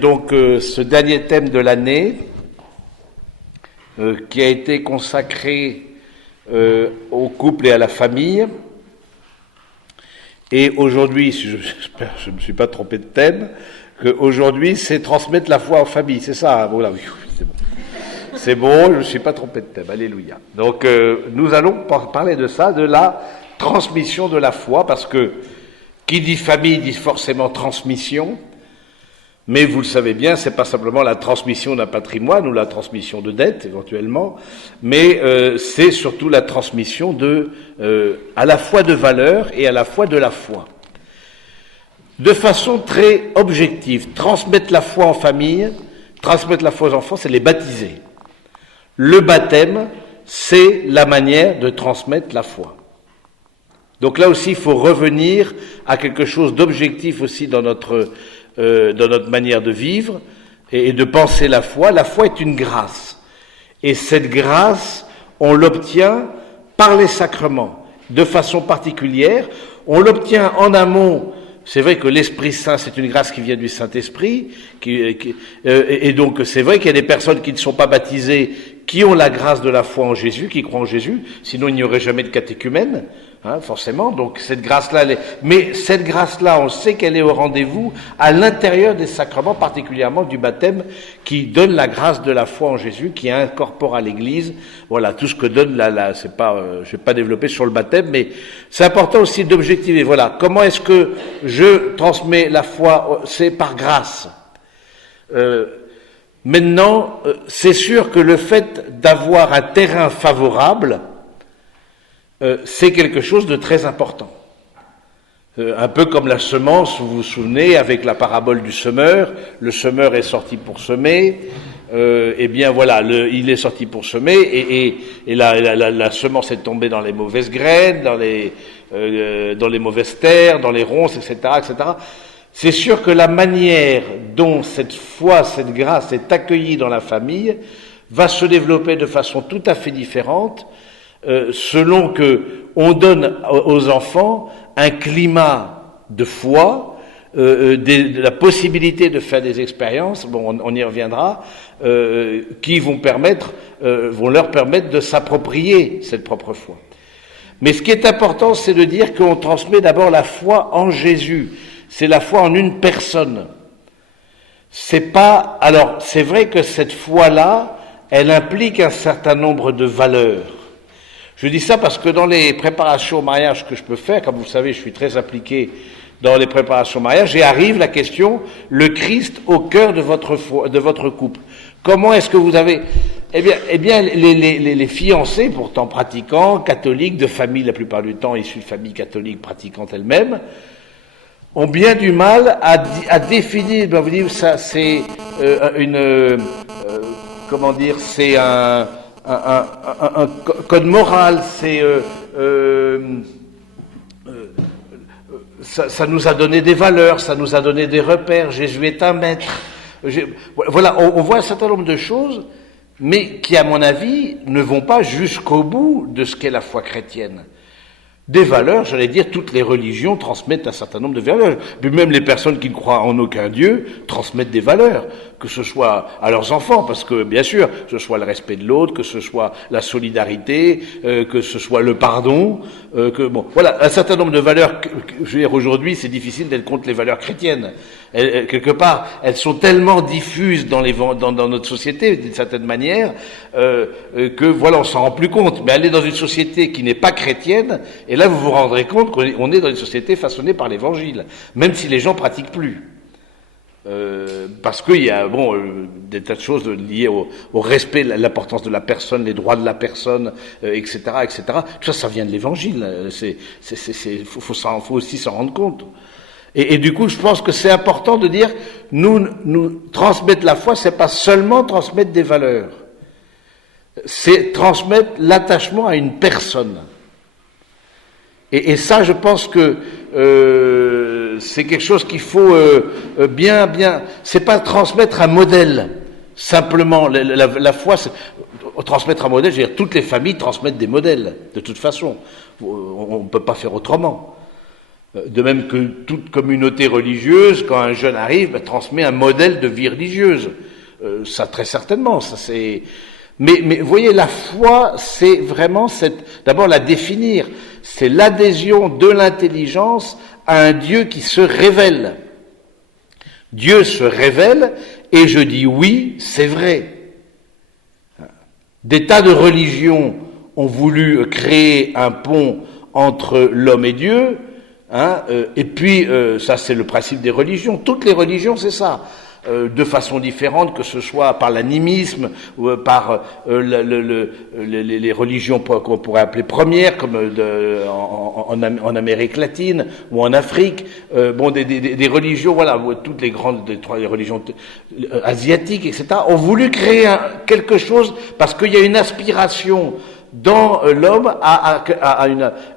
Donc ce dernier thème de l'année qui a été consacré au couple et à la famille. Et aujourd'hui, j'espère que je ne me suis pas trompé de thème, qu'aujourd'hui c'est transmettre la foi en famille, c'est ça, hein, voilà, oui, c'est bon. C'est bon, je ne me suis pas trompé de thème, alléluia. Donc nous allons parler de ça, de la transmission de la foi, parce que qui dit famille dit forcément transmission. Mais vous le savez bien, c'est pas simplement la transmission d'un patrimoine ou la transmission de dettes éventuellement, mais c'est surtout la transmission à la fois de valeurs et à la fois de la foi. De façon très objective, transmettre la foi en famille, transmettre la foi aux enfants, c'est les baptiser. Le baptême, c'est la manière de transmettre la foi. Donc là aussi, il faut revenir à quelque chose d'objectif aussi dans notre manière de vivre et de penser la foi. La foi est une grâce. Et cette grâce, on l'obtient par les sacrements, de façon particulière. On l'obtient en amont. C'est vrai que l'Esprit Saint, c'est une grâce qui vient du Saint-Esprit. Et donc, c'est vrai qu'il y a des personnes qui ne sont pas baptisées, qui ont la grâce de la foi en Jésus, qui croient en Jésus. Sinon, il n'y aurait jamais de catéchumène. Hein, forcément, donc cette grâce-là, mais cette grâce-là, on sait qu'elle est au rendez-vous à l'intérieur des sacrements, particulièrement du baptême, qui donne la grâce de la foi en Jésus, qui incorpore à l'Église. Voilà, tout ce que donne c'est pas, je vais pas développer sur le baptême, mais c'est important aussi d'objectiver. Voilà, comment est-ce que je transmets la foi? C'est par grâce. Maintenant, c'est sûr que le fait d'avoir un terrain favorable, c'est quelque chose de très important. Un peu comme la semence, vous vous souvenez, avec la parabole du semeur, le semeur est sorti pour semer, eh bien voilà, il est sorti pour semer, et la semence est tombée dans les mauvaises graines, dans les mauvaises terres, dans les ronces, etc., etc. C'est sûr que la manière dont cette foi, cette grâce est accueillie dans la famille va se développer de façon tout à fait différente, selon que on donne aux enfants un climat de foi, de la possibilité de faire des expériences, bon, on y reviendra, qui vont leur permettre de s'approprier cette propre foi. Mais ce qui est important, c'est de dire qu'on transmet d'abord la foi en Jésus. C'est la foi en une personne. Alors, c'est vrai que cette foi-là, elle implique un certain nombre de valeurs. Je dis ça parce que dans les préparations au mariage que je peux faire, comme vous le savez, je suis très impliqué dans les préparations au mariage, et arrive la question, le Christ au cœur de votre couple. Comment est-ce que vous avez... Eh bien, les fiancés, pourtant pratiquants, catholiques, de famille la plupart du temps issus de familles catholiques pratiquantes elles-mêmes, ont bien du mal à définir, ben vous dites, ça c'est comment dire, c'est un code moral, ça nous a donné des valeurs, ça nous a donné des repères, Jésus est un maître. Voilà, on voit un certain nombre de choses, mais qui, à mon avis, ne vont pas jusqu'au bout de ce qu'est la foi chrétienne. Des valeurs, j'allais dire, toutes les religions transmettent un certain nombre de valeurs. Puis même les personnes qui ne croient en aucun Dieu transmettent des valeurs, que ce soit à leurs enfants, parce que, bien sûr, que ce soit le respect de l'autre, que ce soit la solidarité, que ce soit le pardon, voilà, un certain nombre de valeurs. Je veux dire, aujourd'hui, c'est difficile d'être contre les valeurs chrétiennes. Quelque part, elles sont tellement diffuses dans notre société, d'une certaine manière, que voilà, on s'en rend plus compte. Mais aller dans une société qui n'est pas chrétienne, et là vous vous rendrez compte qu'on est dans une société façonnée par l'Évangile, même si les gens pratiquent plus. Parce qu'il y a des tas de choses liées au respect, l'importance de la personne, les droits de la personne, etc., etc. Tout ça vient de l'Évangile. Faut aussi s'en rendre compte. Et du coup, je pense que c'est important de dire, nous transmettre la foi, c'est pas seulement transmettre des valeurs, c'est transmettre l'attachement à une personne. Et ça, je pense que c'est quelque chose qu'il faut bien. C'est pas transmettre un modèle simplement. La foi, c'est transmettre un modèle. Je veux dire, toutes les familles transmettent des modèles de toute façon. On ne peut pas faire autrement. De même que toute communauté religieuse, quand un jeune arrive, transmet un modèle de vie religieuse. Ça, très certainement, ça c'est... Mais vous voyez, la foi, c'est vraiment d'abord la définir, c'est l'adhésion de l'intelligence à un Dieu qui se révèle. Dieu se révèle, et je dis oui, c'est vrai. Des tas de religions ont voulu créer un pont entre l'homme et Dieu, et puis ça c'est le principe des religions. Toutes les religions, c'est ça. De façon différente, que ce soit par l'animisme ou par les religions qu'on pourrait appeler premières, comme en Amérique latine ou en Afrique, des religions, voilà, toutes les grandes, les religions asiatiques, etc., ont voulu créer quelque chose parce qu'il y a une aspiration dans l'homme à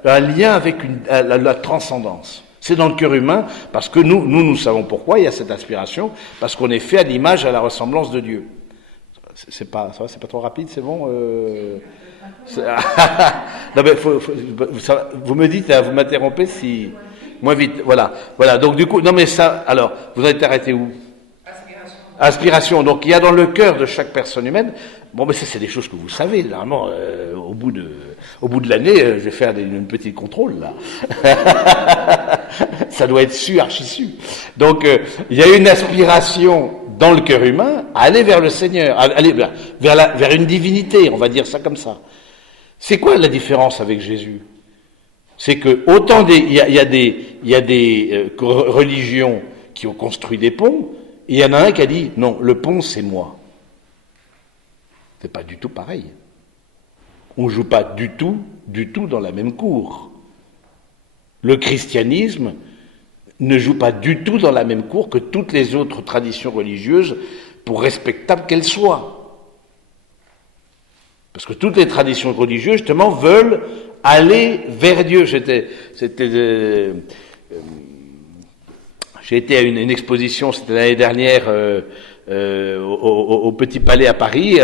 un lien avec la transcendance. C'est dans le cœur humain, parce que nous savons pourquoi il y a cette aspiration, parce qu'on est fait à l'image, à la ressemblance de Dieu. C'est pas trop rapide, c'est bon non, mais vous me dites, vous m'interrompez si... Moins vite, voilà. Donc du coup, non mais ça, alors, vous avez été arrêté où? Aspiration. Donc il y a dans le cœur de chaque personne humaine, bon mais ça c'est des choses que vous savez, normalement, au bout de l'année, je vais faire une petite contrôle là. Ça doit être su, archi su. Donc il y a une aspiration dans le cœur humain à aller vers le Seigneur, à aller vers une divinité, on va dire ça comme ça. C'est quoi la différence avec Jésus? C'est que autant il y a des religions qui ont construit des ponts, et il y en a un qui a dit non, le pont c'est moi. C'est pas du tout pareil. On joue pas du tout dans la même cour. Le christianisme ne joue pas du tout dans la même cour que toutes les autres traditions religieuses, pour respectables qu'elles soient. Parce que toutes les traditions religieuses, justement, veulent aller vers Dieu. J'ai été à une exposition, c'était l'année dernière, au Petit Palais à Paris,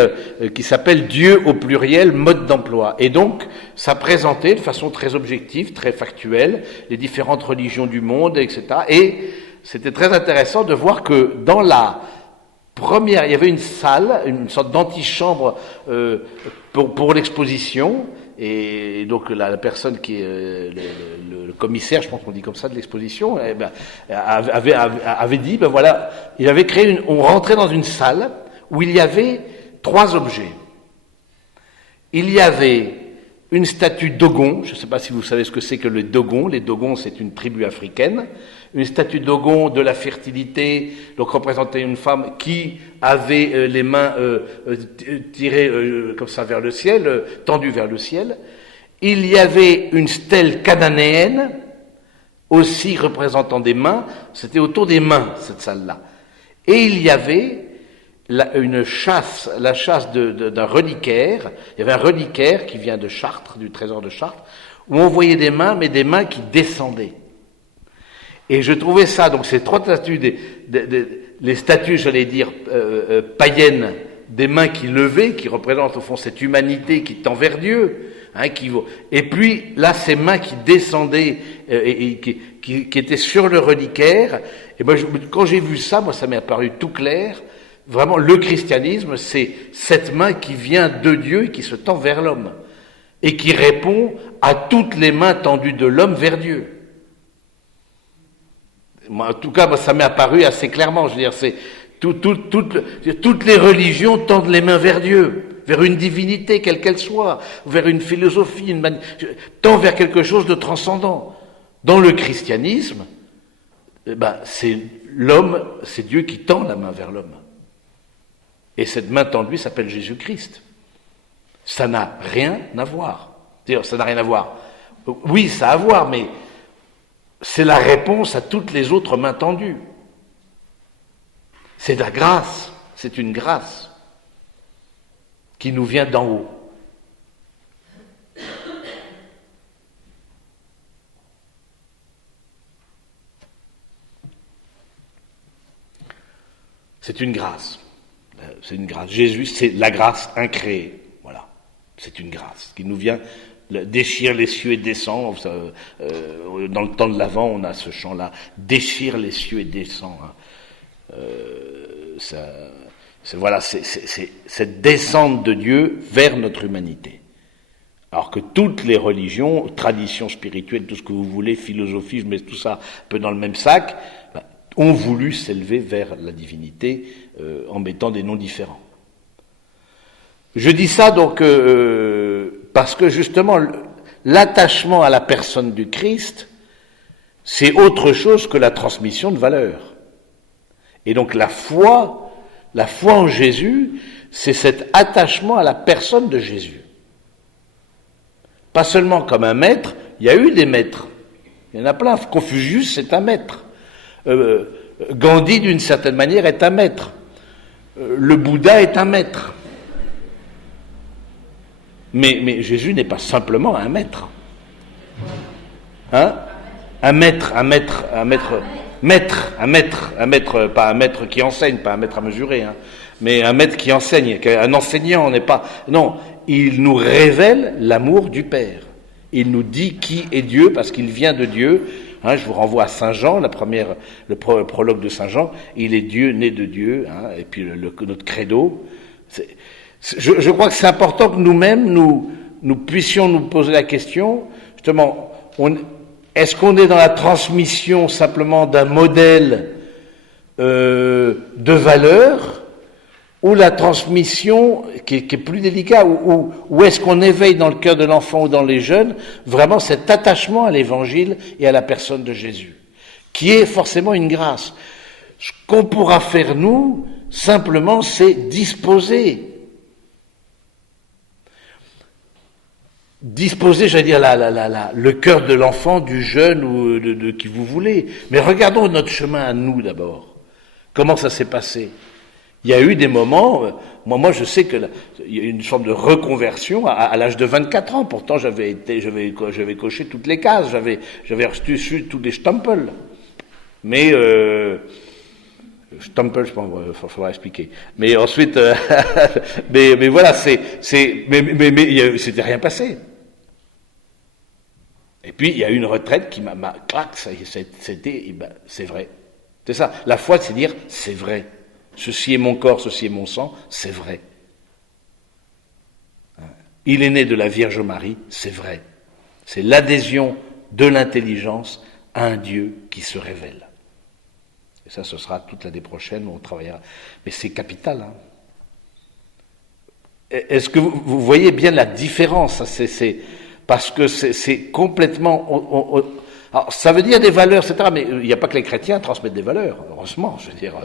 qui s'appelle Dieu au pluriel, mode d'emploi. Et donc, ça présentait de façon très objective, très factuelle, les différentes religions du monde, etc. Et c'était très intéressant de voir que dans la première, il y avait une salle, une sorte d'antichambre pour l'exposition. Et donc la personne qui est le commissaire, je pense qu'on dit comme ça, de l'exposition, avait dit, voilà, il avait créé on rentrait dans une salle où il y avait 3 objets. Il y avait une statue Dogon, je ne sais pas si vous savez ce que c'est que les Dogons c'est une tribu africaine, une statue Dogon de la fertilité, donc représentait une femme qui avait les mains tirées comme ça vers le ciel, tendues vers le ciel. Il y avait une stèle cananéenne, aussi représentant des mains, c'était autour des mains cette salle-là. Et il y avait la chasse d'un reliquaire. Il y avait un reliquaire qui vient de Chartres, du trésor de Chartres, où on voyait des mains, mais des mains qui descendaient. Et je trouvais ça, donc ces 3 statues, les statues, j'allais dire, païennes, des mains qui levaient, qui représentent au fond cette humanité qui tend vers Dieu, et puis là, ces mains qui descendaient et qui étaient sur le reliquaire. Et moi, quand j'ai vu ça, moi, ça m'est apparu tout clair. Vraiment, le christianisme, c'est cette main qui vient de Dieu et qui se tend vers l'homme et qui répond à toutes les mains tendues de l'homme vers Dieu. Moi, en tout cas, ça m'est apparu assez clairement. Je veux dire, c'est toutes les religions tendent les mains vers Dieu, vers une divinité, quelle qu'elle soit, vers une philosophie, tend vers quelque chose de transcendant. Dans le christianisme, c'est l'homme, c'est Dieu qui tend la main vers l'homme. Et cette main tendue s'appelle Jésus-Christ. Ça n'a rien à voir. C'est-à-dire, ça n'a rien à voir. Oui, ça a à voir, mais c'est la réponse à toutes les autres mains tendues. C'est de la grâce, c'est une grâce qui nous vient d'en haut. C'est une grâce. C'est une grâce. Jésus, c'est la grâce incréée. Voilà. C'est une grâce qui nous vient déchire les cieux et descend. Dans le temps de l'Avent, on a ce chant-là, déchire les cieux et descend. Hein. Voilà, c'est cette descente de Dieu vers notre humanité. Alors que toutes les religions, traditions spirituelles, tout ce que vous voulez, philosophie, je mets tout ça un peu dans le même sac, ont voulu s'élever vers la divinité en mettant des noms différents. Je dis ça donc parce que justement l'attachement à la personne du Christ, c'est autre chose que la transmission de valeurs. Et donc la foi en Jésus, c'est cet attachement à la personne de Jésus. Pas seulement comme un maître, il y a eu des maîtres. Il y en a plein. Confucius, c'est un maître. Gandhi, d'une certaine manière, est un maître. Le Bouddha est un maître. Mais Jésus n'est pas simplement un maître. Hein? Un maître, pas un maître qui enseigne, pas un maître à mesurer, hein, mais un maître qui enseigne, un enseignant n'est pas... Non, il nous révèle l'amour du Père. Il nous dit qui est Dieu, parce qu'il vient de Dieu. Hein, je vous renvoie à Saint Jean, le prologue de Saint Jean. Il est Dieu, né de Dieu, hein, et puis notre credo. Je crois que c'est important que nous-mêmes, nous puissions nous poser la question, justement, est-ce qu'on est dans la transmission simplement d'un modèle de valeurs, ou la transmission qui est plus délicat, ou est-ce qu'on éveille dans le cœur de l'enfant ou dans les jeunes vraiment cet attachement à l'évangile et à la personne de Jésus, qui est forcément une grâce. Ce qu'on pourra faire nous, simplement, c'est disposer, j'allais dire, le cœur de l'enfant, du jeune ou de qui vous voulez. Mais regardons notre chemin à nous d'abord. Comment ça s'est passé? Il y a eu des moments, moi je sais qu'il y a eu une forme de reconversion à l'âge de 24 ans. Pourtant j'avais coché toutes les cases, j'avais reçu tous les stempels. Mais stempel, je pense, faudra expliquer. Mais ensuite, mais voilà, mais c'était rien passé. Et puis il y a eu une retraite qui m'a clac, c'était, c'est vrai. C'est ça. La foi, c'est dire c'est vrai. Ceci est mon corps, ceci est mon sang, c'est vrai. Il est né de la Vierge Marie, c'est vrai. C'est l'adhésion de l'intelligence à un Dieu qui se révèle. Et ça, ce sera toute l'année prochaine où on travaillera. Mais c'est capital. Hein. Est-ce que vous voyez bien la différence? Parce que c'est complètement... Alors, ça veut dire des valeurs, etc., mais il n'y a pas que les chrétiens transmettent des valeurs, heureusement, je veux dire,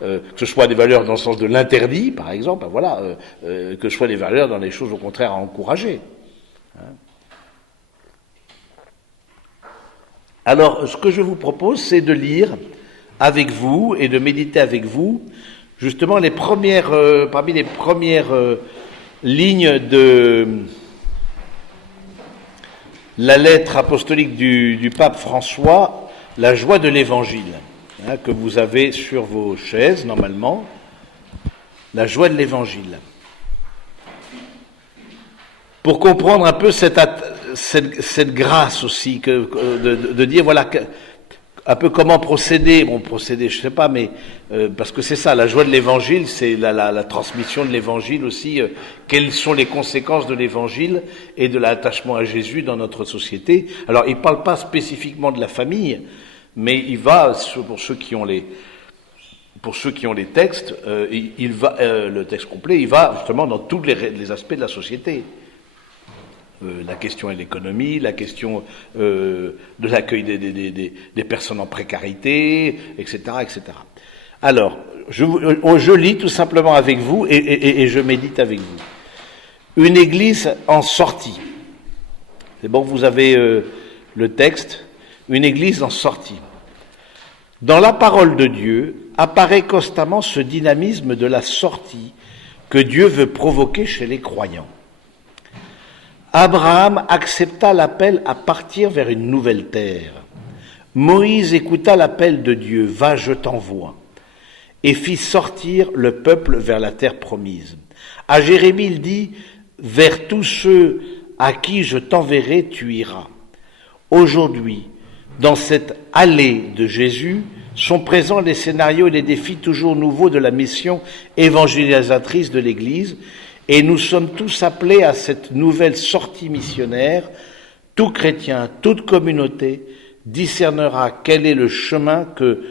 que ce soit des valeurs dans le sens de l'interdit, par exemple, voilà, que ce soit des valeurs dans les choses au contraire à encourager. Hein. Alors, ce que je vous propose, c'est de lire avec vous et de méditer avec vous, justement, parmi les premières lignes de... la lettre apostolique du pape François, la joie de l'évangile, hein, que vous avez sur vos chaises, normalement, la joie de l'évangile. Pour comprendre un peu cette grâce aussi, de dire, voilà, un peu comment procéder, je sais pas, mais parce que c'est ça, la joie de l'évangile, c'est la transmission de l'évangile aussi, quelles sont les conséquences de l'évangile et de l'attachement à Jésus dans notre société. Alors, il parle pas spécifiquement de la famille, mais il va, pour ceux qui ont les textes, le texte complet, il va justement dans tous les aspects de la société. La question de l'économie, la question de l'accueil des personnes en précarité, etc., etc. Alors, je lis tout simplement avec vous et je médite avec vous. Une église en sortie. C'est bon, vous avez le texte. Une église en sortie. Dans la parole de Dieu apparaît constamment ce dynamisme de la sortie que Dieu veut provoquer chez les croyants. Abraham accepta l'appel à partir vers une nouvelle terre. Moïse écouta l'appel de Dieu, « Va, je t'envoie », et fit sortir le peuple vers la terre promise. À Jérémie, il dit, « Vers tous ceux à qui je t'enverrai, tu iras. Aujourd'hui, dans cette allée de Jésus, sont présents les scénarios et les défis toujours nouveaux de la mission évangélisatrice de l'Église, et nous sommes tous appelés à cette nouvelle sortie missionnaire. Tout chrétien, toute communauté discernera quel est le chemin que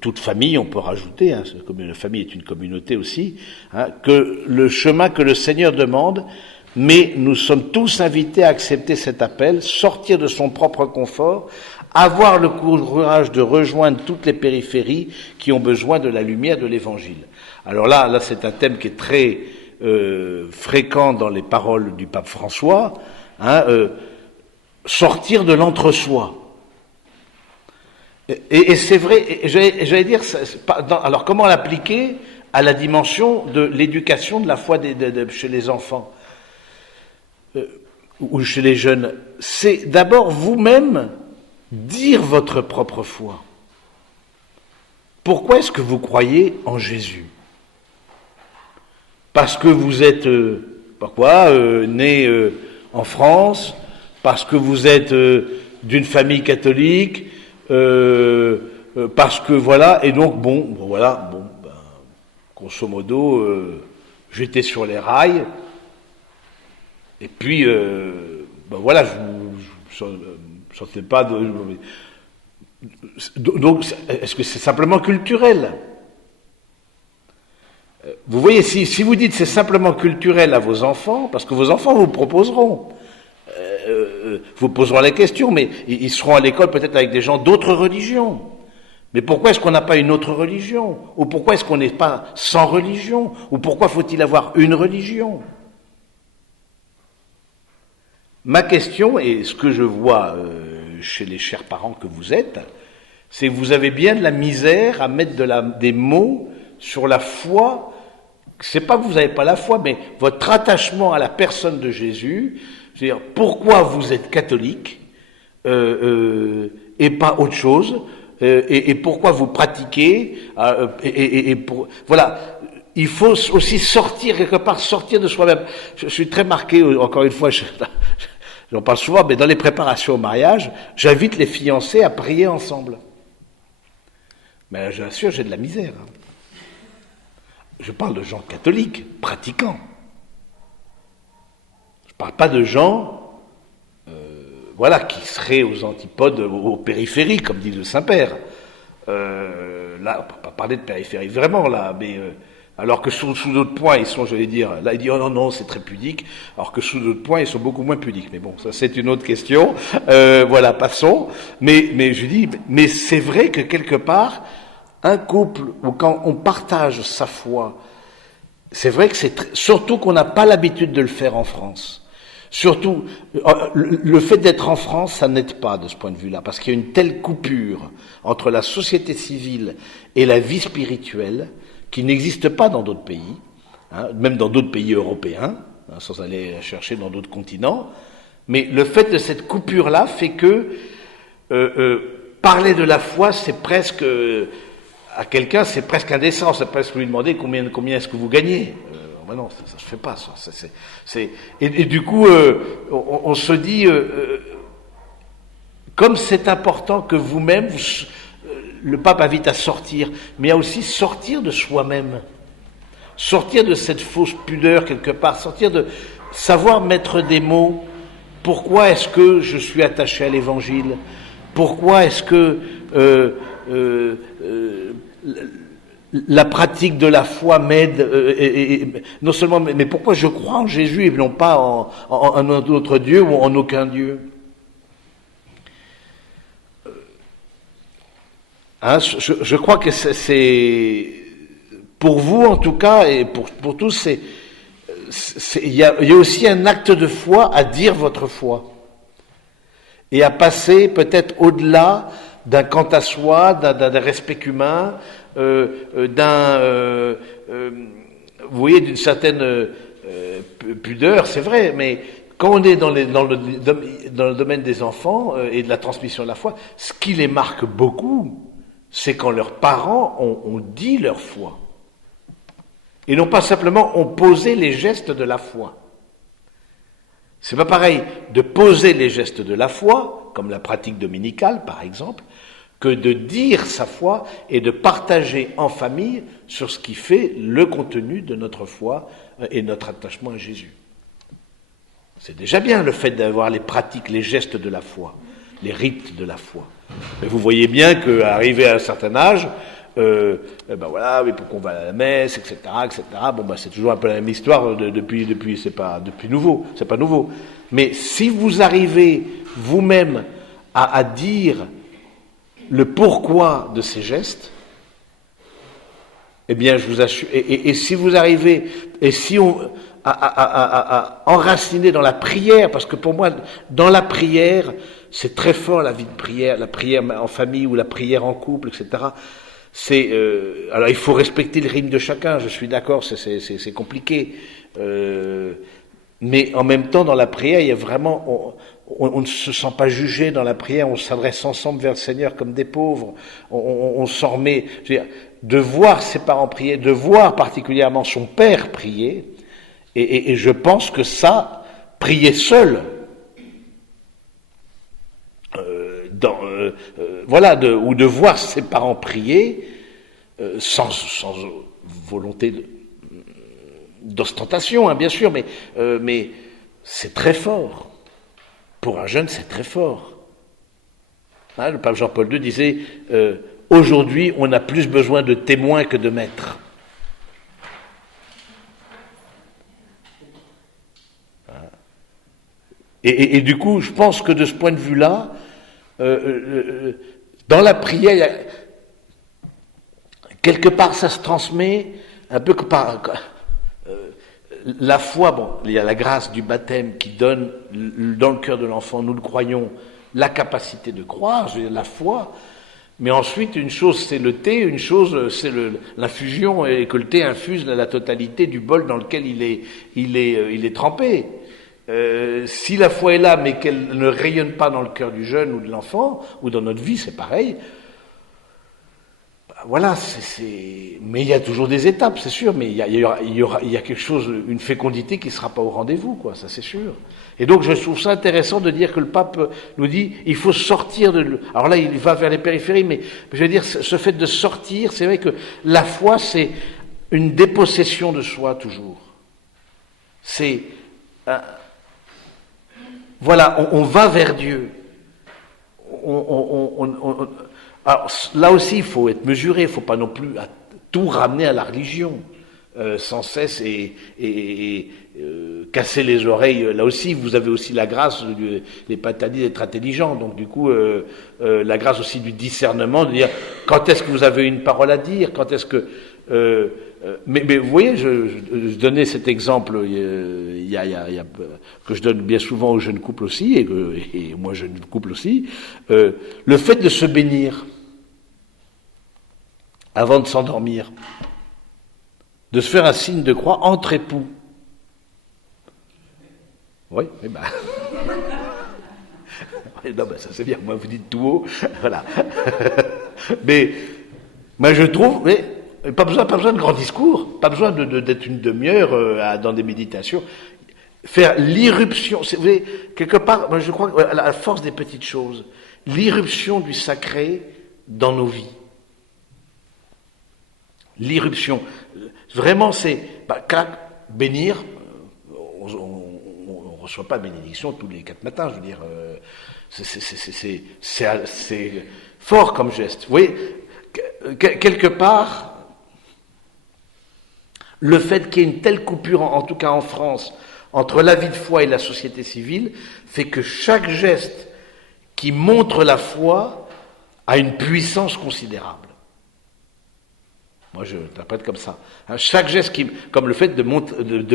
toute famille, on peut rajouter, comme la famille est une communauté aussi, que le chemin que le Seigneur demande, mais nous sommes tous invités à accepter cet appel, sortir de son propre confort, avoir le courage de rejoindre toutes les périphéries qui ont besoin de la lumière de l'Évangile. Alors là c'est un thème qui est très fréquent dans les paroles du pape François, sortir de l'entre-soi. Et c'est vrai, j'allais dire, alors comment l'appliquer à la dimension de l'éducation de la foi chez les enfants ou chez les jeunes? C'est d'abord vous-même dire votre propre foi. Pourquoi est-ce que vous croyez en Jésus? Parce que vous êtes, né en France, parce que vous êtes d'une famille catholique, parce que voilà, et donc grosso modo, j'étais sur les rails, et puis je sentais pas de. Donc, est-ce que c'est simplement culturel? Vous voyez, si vous dites c'est simplement culturel à vos enfants, parce que vos enfants vous proposeront, vous poseront la question, mais ils seront à l'école peut-être avec des gens d'autres religions. Mais pourquoi est-ce qu'on n'a pas une autre religion? Ou pourquoi est-ce qu'on n'est pas sans religion? Ou pourquoi faut-il avoir une religion? Ma question, et ce que je vois chez les chers parents que vous êtes, c'est que vous avez bien de la misère à mettre des mots sur la foi. C'est pas que vous n'avez pas la foi, mais votre attachement à la personne de Jésus, c'est-à-dire pourquoi vous êtes catholique et pas autre chose, et pourquoi vous pratiquez, voilà. Il faut aussi sortir quelque part, sortir de soi-même. Je suis très marqué, encore une fois, j'en parle souvent, mais dans les préparations au mariage, j'invite les fiancés à prier ensemble. Mais je vous assure, j'ai de la misère. Je parle de gens catholiques, pratiquants. Je ne parle pas de gens qui seraient aux antipodes, aux périphéries, comme dit le Saint-Père. Là, on ne peut pas parler de périphérie, vraiment, là, mais alors que sous d'autres points, ils sont, j'allais dire, là, il dit, oh non, c'est très pudique, alors que sous d'autres points, ils sont beaucoup moins pudiques. Mais bon, ça, c'est une autre question. Passons. Mais je dis, mais c'est vrai que quelque part, un couple où quand on partage sa foi, c'est vrai que surtout qu'on n'a pas l'habitude de le faire en France. Surtout, le fait d'être en France, ça n'aide pas de ce point de vue-là, parce qu'il y a une telle coupure entre la société civile et la vie spirituelle qui n'existe pas dans d'autres pays, même dans d'autres pays européens, sans aller chercher dans d'autres continents. Mais le fait de cette coupure-là fait que parler de la foi, c'est presque à quelqu'un, c'est presque indécent. C'est presque lui demander combien est-ce que vous gagnez. Non, ça se fait pas. Ça. Et du coup, on se dit, comme c'est important que vous-même, le pape invite à sortir, mais à aussi sortir de soi-même, sortir de cette fausse pudeur quelque part, sortir de savoir mettre des mots. Pourquoi est-ce que je suis attaché à l'Évangile? Pourquoi est-ce que la pratique de la foi m'aide, non seulement, mais pourquoi je crois en Jésus et non pas en un autre Dieu ou en aucun Dieu? Je crois que c'est pour vous en tout cas et pour tous, il y a aussi un acte de foi à dire votre foi et à passer peut-être au-delà d'un quant à soi, d'un respect humain, vous voyez, d'une certaine pudeur, c'est vrai, mais quand on est dans le domaine des enfants et de la transmission de la foi, ce qui les marque beaucoup, c'est quand leurs parents ont dit leur foi. Et non pas simplement ont posé les gestes de la foi. C'est pas pareil de poser les gestes de la foi, comme la pratique dominicale par exemple, que de dire sa foi et de partager en famille sur ce qui fait le contenu de notre foi et notre attachement à Jésus. C'est déjà bien le fait d'avoir les pratiques, les gestes de la foi, les rites de la foi. Mais vous voyez bien qu'arrivé à un certain âge, ben voilà, mais pour qu'on va à la messe, etc., etc. Bon, ben c'est toujours un peu la même histoire depuis, c'est pas depuis nouveau, c'est pas nouveau. Mais si vous arrivez vous-même à dire le pourquoi de ces gestes, eh bien, je vous assure, et si vous arrivez, et si on à enraciner dans la prière, parce que pour moi, dans la prière, c'est très fort la vie de prière, la prière en famille ou la prière en couple, etc. Alors il faut respecter le rythme de chacun, je suis d'accord, c'est compliqué. Mais en même temps, dans la prière, il y a vraiment, on ne se sent pas jugé dans la prière, on s'adresse ensemble vers le Seigneur comme des pauvres, on s'en remet. Je veux dire, de voir ses parents prier, de voir particulièrement son père prier, et je pense que ça, prier seul, ou de voir ses parents prier, sans volonté d'ostentation, hein, bien sûr, mais c'est très fort. Pour un jeune, c'est très fort. Hein, le pape Jean-Paul II disait aujourd'hui, on a plus besoin de témoins que de maîtres. Et du coup, je pense que de ce point de vue-là, dans la prière, quelque part, ça se transmet un peu que par la foi. Bon, il y a la grâce du baptême qui donne dans le cœur de l'enfant, nous le croyons, la capacité de croire, je veux dire, la foi. Mais ensuite, une chose c'est le thé, une chose c'est l'infusion, et que le thé infuse la totalité du bol dans lequel il est trempé. Si la foi est là, mais qu'elle ne rayonne pas dans le cœur du jeune ou de l'enfant, ou dans notre vie, c'est pareil. Voilà, mais il y a toujours des étapes, c'est sûr, mais il y a quelque chose, une fécondité qui ne sera pas au rendez-vous, quoi, ça c'est sûr. Et donc je trouve ça intéressant de dire que le pape nous dit, il faut sortir de... Alors là, il va vers les périphéries, mais je veux dire, ce fait de sortir, c'est vrai que la foi, c'est une dépossession de soi toujours. C'est... voilà, on va vers Dieu. Alors, là aussi, il faut être mesuré, il ne faut pas non plus tout ramener à la religion, sans cesse, et casser les oreilles. Là aussi, vous avez aussi la grâce, les patadis d'être intelligent, donc du coup, la grâce aussi du discernement, de dire quand est-ce que vous avez une parole à dire, quand est-ce que... mais vous voyez, je donnais cet exemple que je donne bien souvent aux jeunes couples aussi, et moi jeune couple aussi, le fait de se bénir avant de s'endormir, de se faire un signe de croix entre époux. Oui, mais ben... non, ben ça c'est bien, moi vous dites tout haut, voilà. Mais moi je trouve... Pas besoin de grands discours, pas besoin d'être une demi-heure dans des méditations. Faire l'irruption, vous voyez, quelque part, moi je crois à la force des petites choses, l'irruption du sacré dans nos vies. L'irruption. Vraiment, c'est bénir. On ne reçoit pas bénédiction tous les 4 matins, je veux dire. C'est fort comme geste. Vous voyez, quelque part, le fait qu'il y ait une telle coupure, en tout cas en France, entre la vie de foi et la société civile, fait que chaque geste qui montre la foi a une puissance considérable. Moi, je l'interprète comme ça. Chaque geste, comme le fait de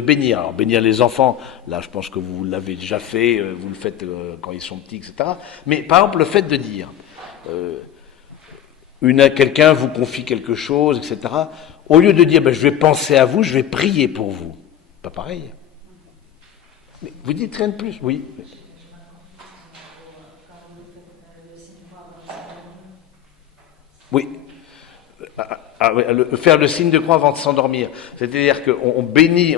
bénir. Alors, bénir les enfants, là, je pense que vous l'avez déjà fait, vous le faites quand ils sont petits, etc. Mais, par exemple, le fait de dire, quelqu'un vous confie quelque chose, etc., au lieu de dire, je vais penser à vous, je vais prier pour vous. Pas pareil. Mais vous dites rien de plus, oui. Oui. faire le signe de croix avant de s'endormir. C'est-à-dire qu'on bénit,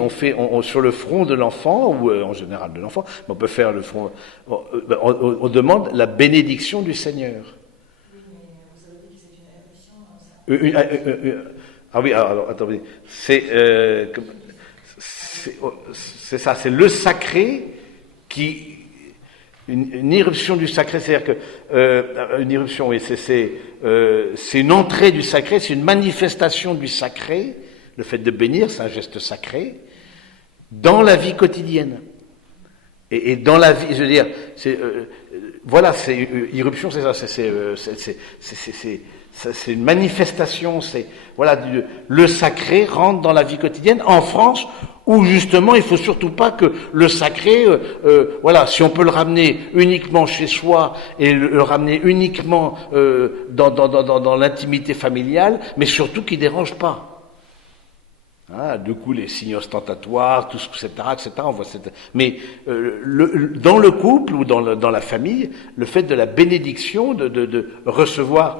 sur le front de l'enfant, ou en général de l'enfant, mais on peut faire le front, on demande la bénédiction du Seigneur. Oui, mais vous avez dit que c'est une impression. Ah oui, alors attendez, c'est ça, c'est le sacré qui... Une irruption du sacré, c'est-à-dire que une irruption, oui, c'est une entrée du sacré, c'est une manifestation du sacré. Le fait de bénir, c'est un geste sacré dans la vie quotidienne. Et dans la vie, je veux dire, voilà, c'est irruption, c'est ça, c'est une manifestation, c'est voilà, le sacré rentre dans la vie quotidienne en France. Où justement, il faut surtout pas que le sacré, voilà, si on peut le ramener uniquement chez soi et le ramener uniquement dans l'intimité familiale, mais surtout qu'il dérange pas. Hein, du coup, les signes ostentatoires, tout ce, etc., on voit cette... Mais dans le couple ou dans la famille, le fait de la bénédiction, de recevoir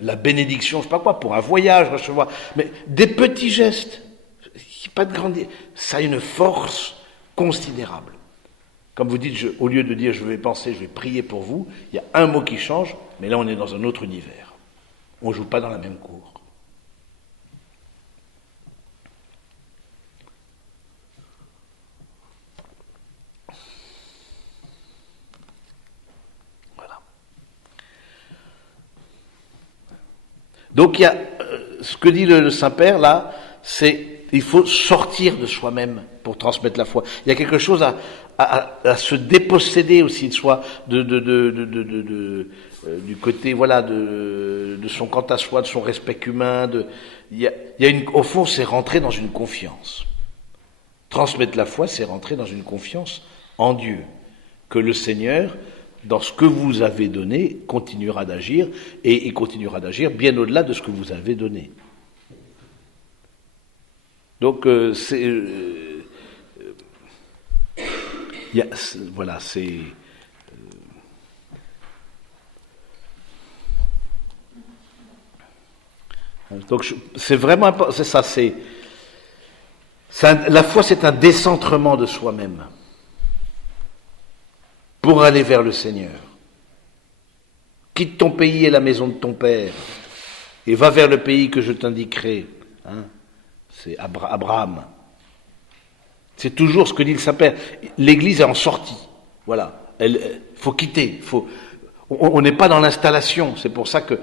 la bénédiction, je sais pas quoi, pour un voyage, recevoir, mais des petits gestes. Pas de grande... Ça a une force considérable. Comme vous dites, au lieu de dire je vais penser, je vais prier pour vous, il y a un mot qui change, mais là on est dans un autre univers. On ne joue pas dans la même cour. Voilà. Donc il y a ce que dit le Saint-Père là, c'est il faut sortir de soi-même pour transmettre la foi. Il y a quelque chose à se déposséder aussi de soi, du côté, voilà, de son quant à soi, de son respect humain. Au fond, c'est rentrer dans une confiance. Transmettre la foi, c'est rentrer dans une confiance en Dieu, que le Seigneur, dans ce que vous avez donné, continuera d'agir, et il continuera d'agir bien au-delà de ce que vous avez donné. Donc, voilà, c'est... donc, c'est vraiment... C'est ça, la foi, c'est un décentrement de soi-même pour aller vers le Seigneur. Quitte ton pays et la maison de ton père et va vers le pays que je t'indiquerai. Hein. C'est Abraham. C'est toujours ce que dit le Saint-Père. L'Église est en sortie. Voilà. Faut quitter. On n'est pas dans l'installation. C'est pour ça que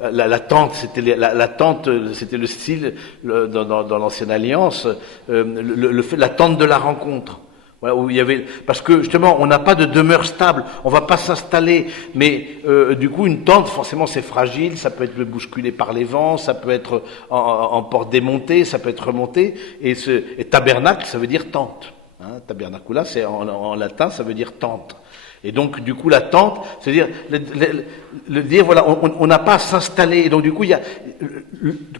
la tente, c'était le style dans l'Ancienne Alliance, la tente de la rencontre. Voilà, où il y avait, parce que justement, on n'a pas de demeure stable, on va pas s'installer, mais du coup, une tente, forcément, c'est fragile, ça peut être bousculé par les vents, ça peut être en porte démontée, ça peut être remonté, et tabernacle, ça veut dire tente. Hein, tabernacula, c'est en latin, ça veut dire tente. Et donc, du coup, la tente, c'est-à-dire le dire, voilà, on n'a pas à s'installer. Et donc, du coup,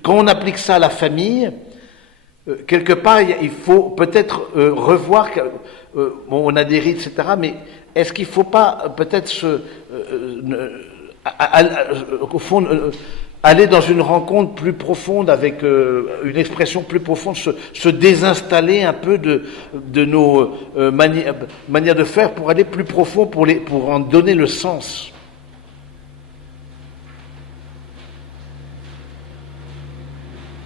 quand on applique ça à la famille, quelque part, il faut peut-être revoir. On a des rites, etc. Mais est-ce qu'il ne faut pas peut-être au fond, aller dans une rencontre plus profonde avec une expression plus profonde, se désinstaller un peu de nos manières de faire pour aller plus profond, pour en donner le sens.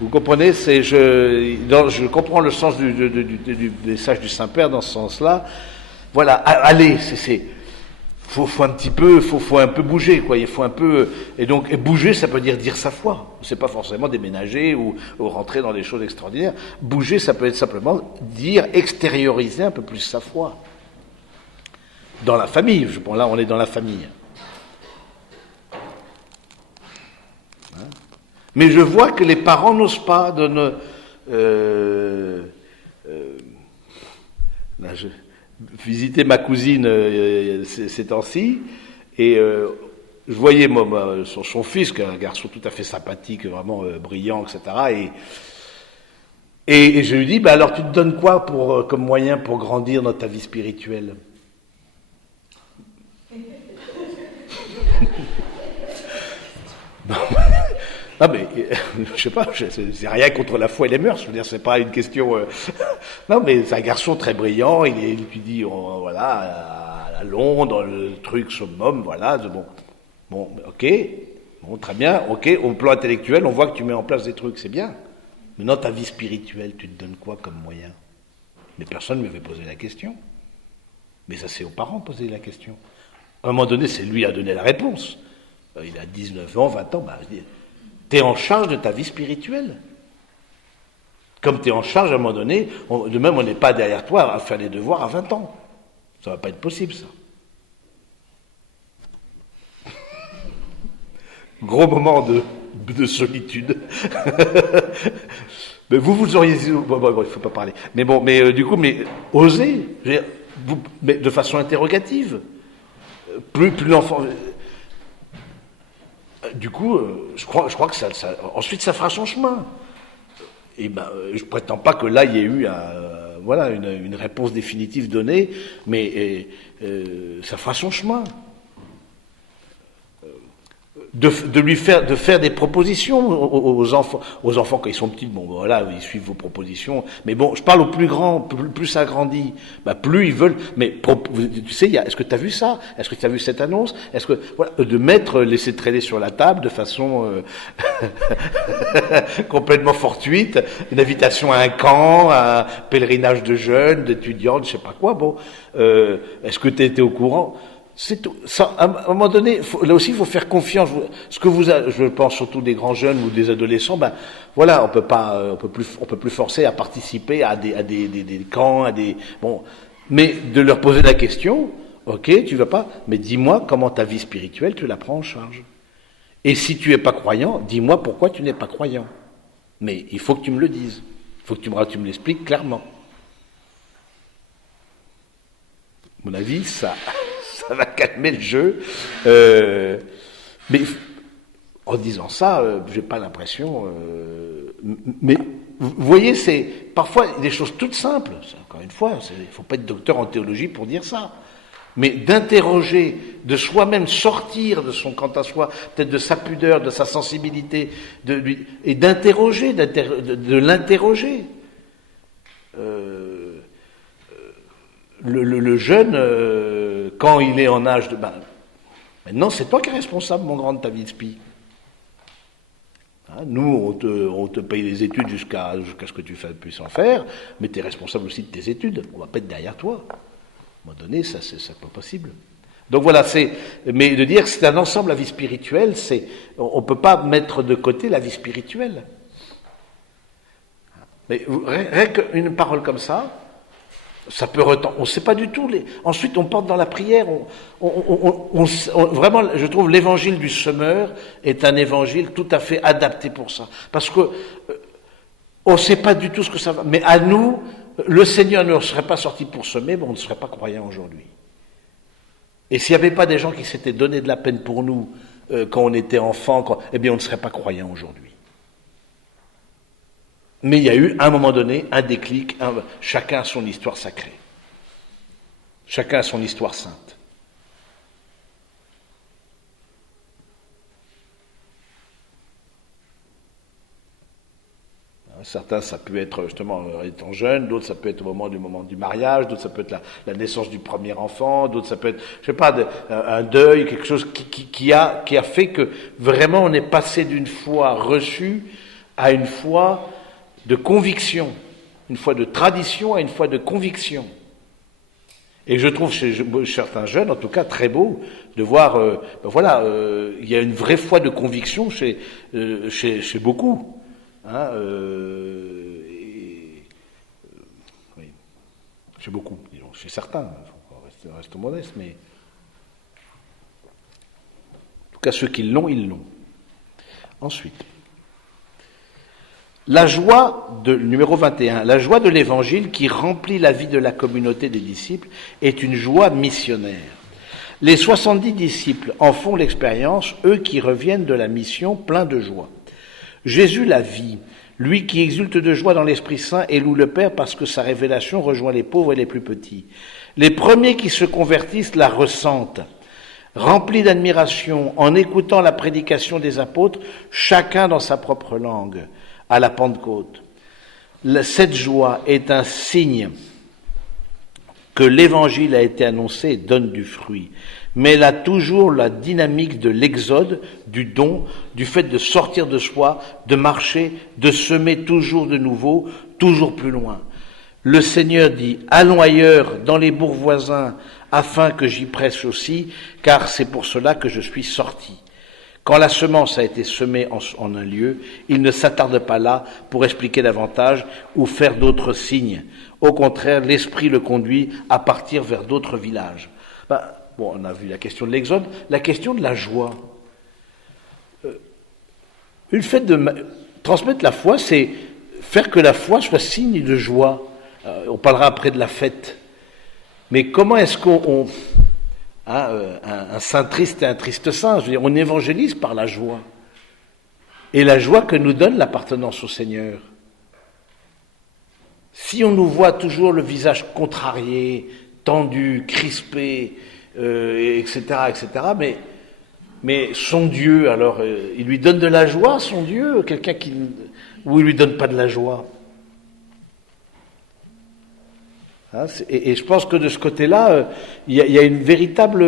Vous comprenez, je comprends le sens du message du Saint-Père dans ce sens-là. Voilà, allez, faut un petit peu, faut un peu bouger, quoi. Il faut un peu, et bouger, ça peut dire sa foi. C'est pas forcément déménager ou rentrer dans des choses extraordinaires. Bouger, ça peut être simplement extérioriser un peu plus sa foi. Dans la famille, là, on est dans la famille. Mais je vois que les parents n'osent pas visiter ma cousine ces temps-ci, et je voyais son fils, qui est un garçon tout à fait sympathique, vraiment brillant, etc. Et je lui dis, alors tu te donnes quoi comme moyen pour grandir dans ta vie spirituelle? Non mais, je sais pas, c'est rien contre la foi et les mœurs, je veux dire, c'est pas une question... Non mais c'est un garçon très brillant, il étudie, voilà, à Londres, le truc, summum, voilà, bon, ok, bon, très bien, ok, au plan intellectuel, on voit que tu mets en place des trucs, c'est bien. Maintenant, ta vie spirituelle, tu te donnes quoi comme moyen? Mais personne ne m'avait posé la question. Mais ça, c'est aux parents de poser la question. À un moment donné, c'est lui qui a donné la réponse. Il a 19 ans, 20 ans, tu es en charge de ta vie spirituelle. Comme tu es en charge, à un moment donné, de même, on n'est pas derrière toi à faire les devoirs à 20 ans. Ça ne va pas être possible, ça. Gros moment de solitude. Mais vous auriez... Bon, il ne faut pas parler. Mais bon, du coup, osez, mais de façon interrogative. Plus l'enfant... Du coup, je crois que ensuite, ça fera son chemin. Et je prétends pas que là, il y ait eu une réponse définitive donnée, mais ça fera son chemin. De faire des propositions aux enfants quand ils sont petits, bon voilà, ils suivent vos propositions, mais bon, je parle aux plus grands, plus ça grandit, plus ils veulent, mais tu sais, est-ce que tu as vu ça? Est-ce que tu as vu cette annonce? Est-ce que, voilà, laisser traîner sur la table de façon complètement fortuite, une invitation à un camp, à un pèlerinage de jeunes, d'étudiants, je sais pas quoi, bon, est-ce que tu étais au courant? C'est tout. Ça, à un moment donné, là aussi, il faut faire confiance. Je pense surtout des grands jeunes ou des adolescents. Voilà, on peut plus forcer à participer à des camps, mais de leur poser la question. Ok, tu vas pas, mais dis-moi comment ta vie spirituelle tu la prends en charge. Et si tu es pas croyant, dis-moi pourquoi tu n'es pas croyant. Mais il faut que tu me le dises. Il faut que tu me l'expliques clairement. À mon avis, ça va calmer le jeu. Mais en disant ça, j'ai pas l'impression... mais vous voyez, c'est parfois des choses toutes simples. Encore une fois, il faut pas être docteur en théologie pour dire ça. Mais d'interroger, de soi-même sortir de son quant à soi, peut-être de sa pudeur, de sa sensibilité, et d'interroger, de l'interroger. Le jeune, quand il est en âge de... maintenant, c'est toi qui es responsable, mon grand, de ta vie de spi. Hein, nous, on te paye les études jusqu'à ce que tu puisses en faire, mais tu es responsable aussi de tes études. On va pas être derrière toi. À un moment donné, ça c'est pas possible. Donc voilà, mais de dire que c'est un ensemble, la vie spirituelle, on ne peut pas mettre de côté la vie spirituelle. Mais rien qu'une parole comme ça, ça peut retenter. On ne sait pas du tout. Ensuite, on porte dans la prière. Vraiment, je trouve l'évangile du semeur est un évangile tout à fait adapté pour ça. Parce que on ne sait pas du tout ce que ça va. Mais à nous, le Seigneur ne serait pas sorti pour semer, mais on ne serait pas croyants aujourd'hui. Et s'il n'y avait pas des gens qui s'étaient donné de la peine pour nous quand on était enfant, eh bien, on ne serait pas croyants aujourd'hui. Mais il y a eu, à un moment donné, un déclic, chacun a son histoire sacrée. Chacun a son histoire sainte. Certains, ça peut être justement étant jeune, d'autres, ça peut être au moment du mariage, d'autres, ça peut être la naissance du premier enfant, d'autres, ça peut être, je sais pas, un deuil, quelque chose qui a fait que vraiment on est passé d'une foi reçue à une foi de conviction, une foi de tradition à une foi de conviction. Et je trouve chez certains jeunes, en tout cas, très beau de voir, il y a une vraie foi de conviction chez beaucoup. Hein, oui, chez beaucoup, disons, chez certains, il faut rester modeste, mais en tout cas ceux qui l'ont, ils l'ont. Ensuite, la joie numéro 21, la joie de l'évangile qui remplit la vie de la communauté des disciples est une joie missionnaire. Les 70 disciples en font l'expérience, eux qui reviennent de la mission pleins de joie. Jésus la vit, lui qui exulte de joie dans l'Esprit Saint et loue le Père parce que sa révélation rejoint les pauvres et les plus petits. Les premiers qui se convertissent la ressentent. remplis d'admiration en écoutant la prédication des apôtres, chacun dans sa propre langue, à la Pentecôte. Cette joie est un signe que l'Évangile a été annoncé et donne du fruit. Mais elle a toujours la dynamique de l'exode, du don, du fait de sortir de soi, de marcher, de semer toujours de nouveau, toujours plus loin. Le Seigneur dit « Allons ailleurs, dans les bourgs voisins, afin que j'y prêche aussi, car c'est pour cela que je suis sorti. » Quand la semence a été semée en un lieu, il ne s'attarde pas là pour expliquer davantage ou faire d'autres signes. Au contraire, l'Esprit le conduit à partir vers d'autres villages. Bon, on a vu la question de l'exode, la question de la joie. Le fait de transmettre la foi, c'est faire que la foi soit signe de joie. On parlera après de la fête. Mais comment est-ce qu'on... un saint triste et un triste saint, je veux dire, on évangélise par la joie. Et la joie que nous donne l'appartenance au Seigneur. Si on nous voit toujours le visage contrarié, tendu, crispé, etc., mais son Dieu, alors, il lui donne de la joie, son Dieu, ou il lui donne pas de la joie? Et je pense que de ce côté-là, il y a une véritable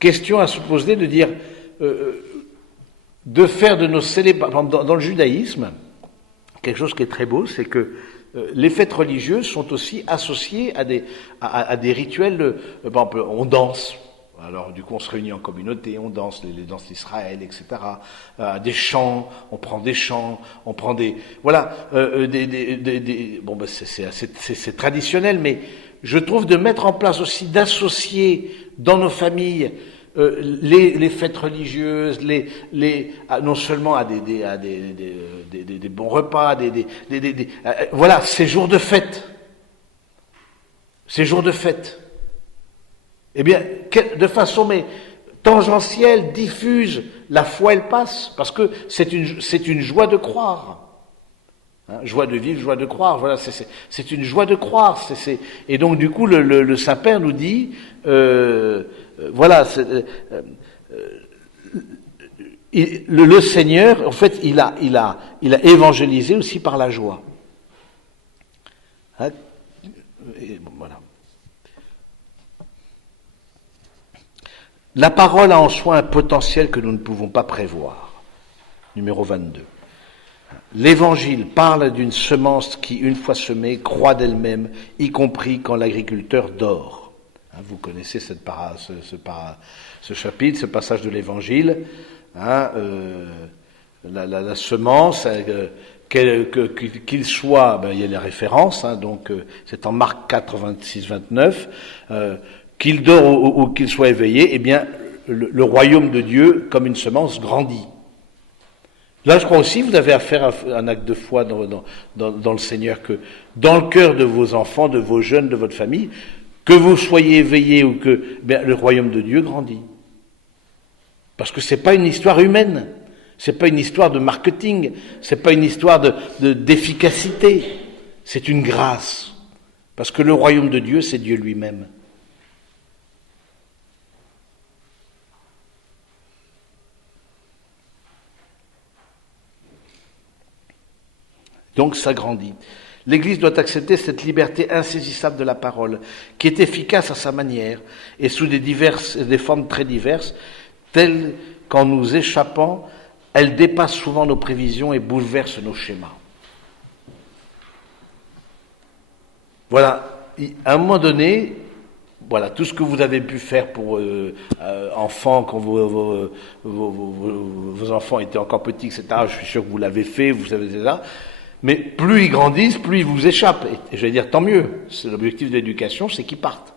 question à se poser, de dire, de faire de nos célébrations, dans le judaïsme, quelque chose qui est très beau, c'est que les fêtes religieuses sont aussi associées à des rituels, par exemple, on danse. Alors, du coup, on se réunit en communauté, on danse, les danses d'Israël, etc. Des chants, on prend des chants, on prend des... Voilà, bon, ben, c'est traditionnel, mais je trouve de mettre en place aussi, d'associer dans nos familles les fêtes religieuses, non seulement à des bons repas, voilà, ces jours de fête. Ces jours de fête. Eh bien, de façon tangentielle, diffuse, la foi elle passe, parce que c'est une joie de croire. Joie de vivre, joie de croire, voilà, c'est une joie de croire. Et donc du coup, le Saint-Père nous dit, voilà, le Seigneur, en fait, il a évangélisé aussi par la joie. Et bon, voilà. La parole a en soi un potentiel que nous ne pouvons pas prévoir. Numéro 22. L'Évangile parle d'une semence qui, une fois semée, croît d'elle-même, y compris quand l'agriculteur dort. Vous connaissez ce chapitre, ce passage de l'Évangile. La semence, qu'il soit, il y a les références, donc c'est en Marc 4, 26, 29, qu'il dort ou qu'il soit éveillé, eh bien, le royaume de Dieu, comme une semence, grandit. Là, je crois aussi, vous avez affaire à un acte de foi dans le Seigneur, que dans le cœur de vos enfants, de vos jeunes, de votre famille, que vous soyez éveillés ou que le royaume de Dieu grandit. Parce que c'est pas une histoire humaine, c'est pas une histoire de marketing, c'est pas une histoire d'efficacité, c'est une grâce. Parce que le royaume de Dieu, c'est Dieu lui-même. Donc ça grandit. L'Église doit accepter cette liberté insaisissable de la parole, qui est efficace à sa manière et sous des formes très diverses, telles qu'en nous échappant, elle dépasse souvent nos prévisions et bouleverse nos schémas. Voilà, à un moment donné, voilà, tout ce que vous avez pu faire pour enfants, quand vos enfants étaient encore petits, etc., je suis sûr que vous l'avez fait, vous savez, etc. Mais plus ils grandissent, plus ils vous échappent. Et je vais dire, tant mieux. C'est l'objectif de l'éducation, c'est qu'ils partent.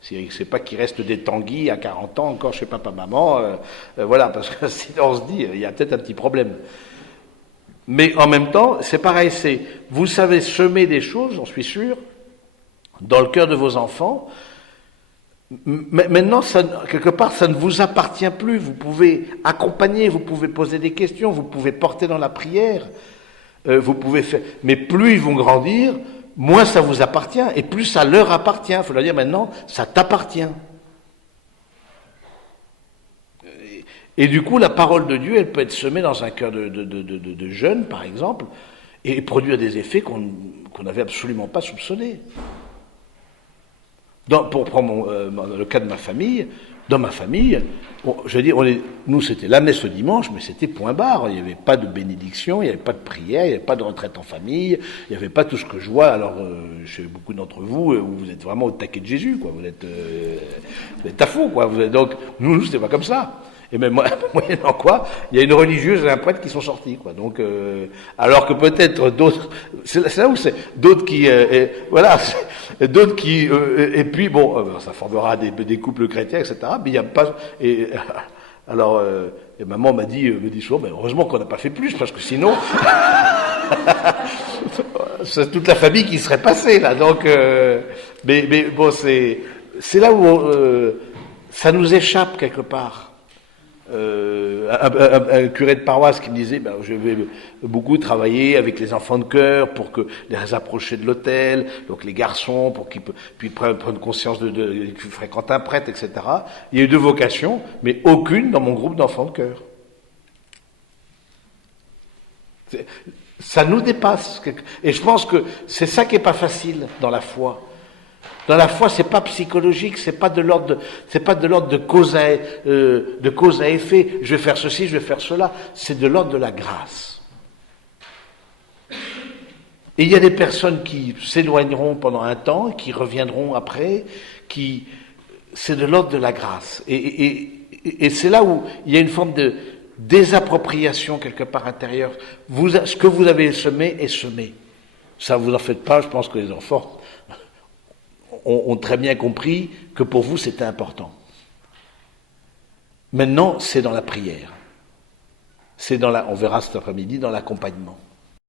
C'est pas qu'ils restent des tanguis à 40 ans encore chez papa, maman. Voilà, parce que sinon on se dit, il y a peut-être un petit problème. Mais en même temps, c'est pareil, vous savez semer des choses, j'en suis sûr, dans le cœur de vos enfants. Maintenant, quelque part, ça ne vous appartient plus. Vous pouvez accompagner, vous pouvez poser des questions, vous pouvez porter dans la prière. Vous pouvez faire, mais plus ils vont grandir, moins ça vous appartient, et plus ça leur appartient. Il faut leur dire maintenant, ça t'appartient. Et du coup, la parole de Dieu, elle peut être semée dans un cœur de jeunes, par exemple, et produire des effets qu'on n'avait absolument pas soupçonnés. Pour prendre le cas de ma famille, dans ma famille, je veux dire, nous c'était la messe le dimanche, mais c'était point barre. Il n'y avait pas de bénédiction, il n'y avait pas de prière, il n'y avait pas de retraite en famille, il n'y avait pas tout ce que je vois. Alors, chez beaucoup d'entre vous, vous êtes vraiment au taquet de Jésus, quoi. Vous êtes à fond, quoi. Donc, nous, c'était pas comme ça. Et même moyennant quoi, il y a une religieuse et un prêtre qui sont sortis, quoi. Donc, alors que peut-être d'autres, c'est là où c'est d'autres qui, voilà, d'autres qui, et puis bon, ça formera des couples chrétiens, etc. Mais il n'y a pas, et alors, et maman me dit souvent, mais heureusement qu'on n'a pas fait plus, parce que sinon, c'est toute la famille qui serait passée là. Donc, mais bon, c'est là où ça nous échappe quelque part. Un curé de paroisse qui me disait, je vais beaucoup travailler avec les enfants de chœur pour que les approcher de l'autel, donc les garçons pour qu'ils puissent prendre conscience qu'ils fréquentent un prêtre, etc. Il y a eu 2 vocations, mais aucune dans mon groupe d'enfants de chœur. Ça nous dépasse, et je pense que c'est ça qui est pas facile dans la foi. Dans la foi, c'est pas psychologique, c'est pas de l'ordre de cause à effet. Je vais faire ceci, je vais faire cela. C'est de l'ordre de la grâce. Et il y a des personnes qui s'éloigneront pendant un temps, qui reviendront après, c'est de l'ordre de la grâce. Et c'est là où il y a une forme de désappropriation quelque part intérieure. Ce que vous avez semé est semé. Ça, vous en faites pas. Je pense que les enfants ont très bien compris que pour vous c'était important. Maintenant, c'est dans la prière. On verra cet après-midi, dans l'accompagnement.